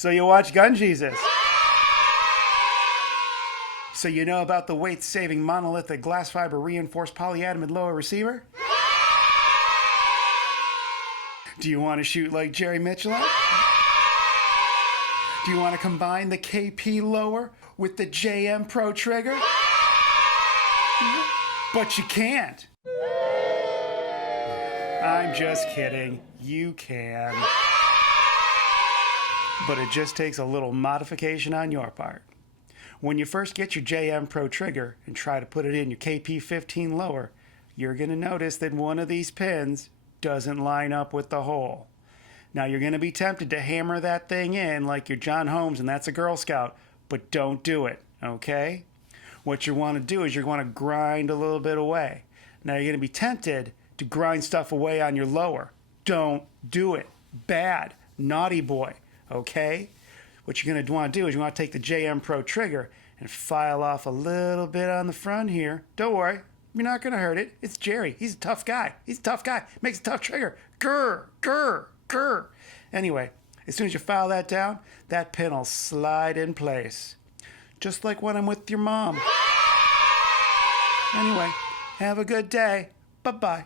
So you watch Gun Jesus. So you know about the weight-saving monolithic glass fiber reinforced polyadamant lower receiver? Do you want to shoot like Jerry Miculek? Do you want to combine the KP lower with the JM Pro trigger? But you can't. I'm just kidding. You can. But it just takes a little modification on your part. When you first get your JM Pro trigger and try to put it in your KP-15 lower, you're going to notice that one of these pins doesn't line up with the hole. Now you're going to be tempted to hammer that thing in like you're John Holmes and that's a Girl Scout, but don't do it, okay? What you want to do is you're going to grind a little bit away. Now you're going to be tempted to grind stuff away on your lower. Don't do it. Bad. Naughty boy, okay? What you're going to want to do is you want to take the JM Pro trigger and file off a little bit on the front here. Don't worry. You're not going to hurt it. It's Jerry. He's a tough guy. He's a tough guy. Makes a tough trigger. Grr, grr, grr. Anyway, as soon as you file that down, that pin will slide in place. Just like when I'm with your mom. Anyway, have a good day. Bye-bye.